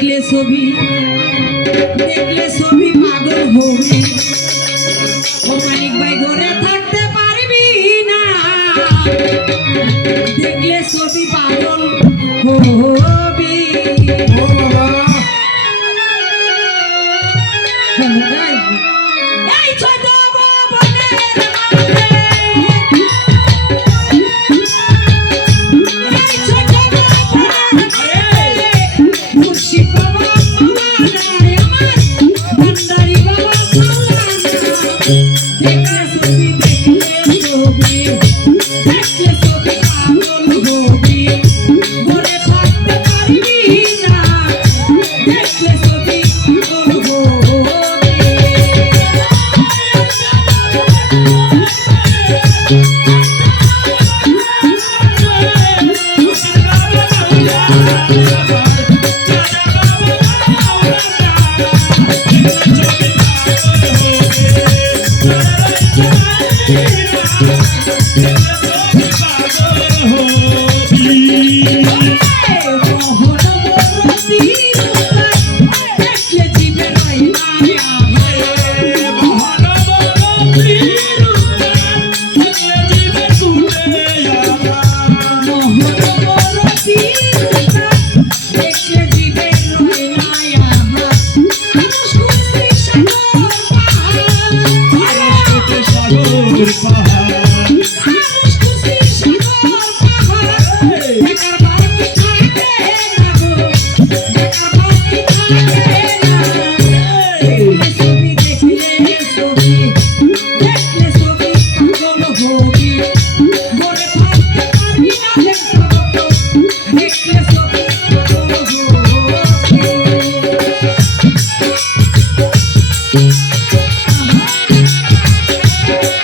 দেখলে ছবি দেখলে ছবি পাগল হবে। ও মানিক ভাই ঘরে থাকতে পারবি না। দেখলে ছবি পাগল হবি। Oh, Thank you.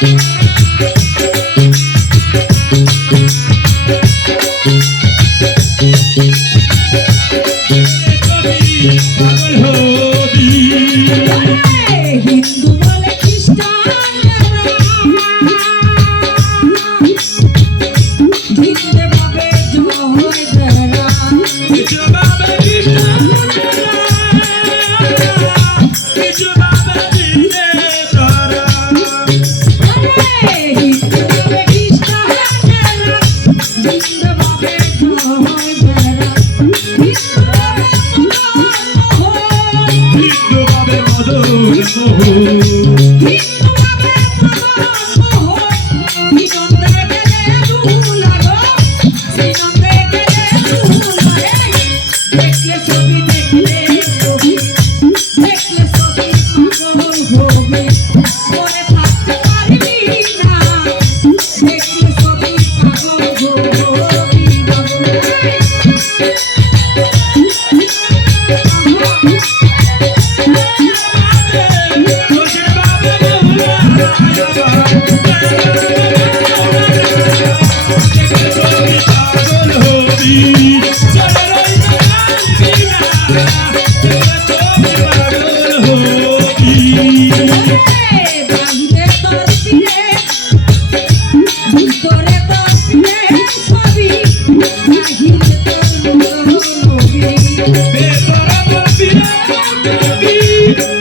Thank প্রভু Thank you.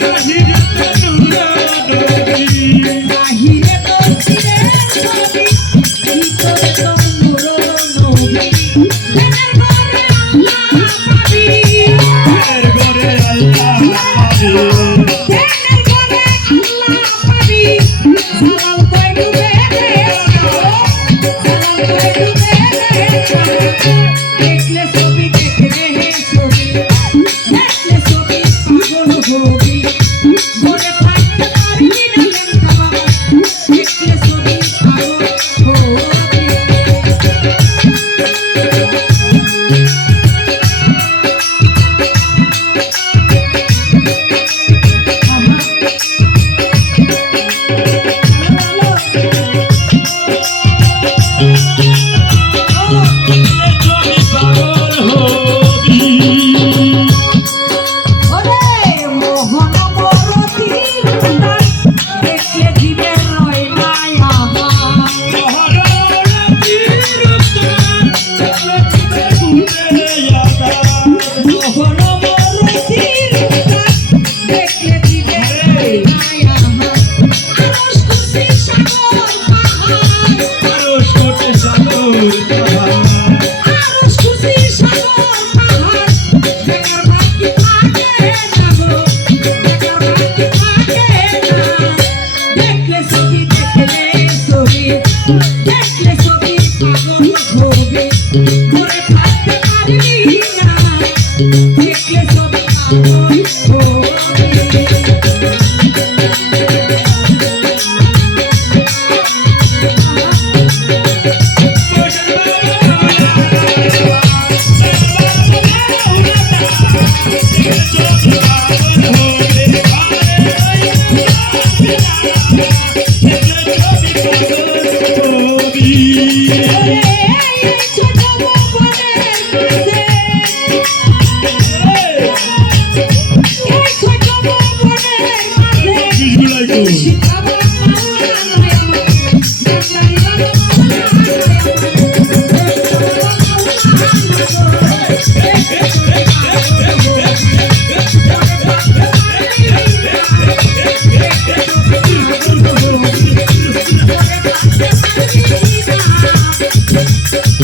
Yeah.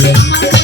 Thank you.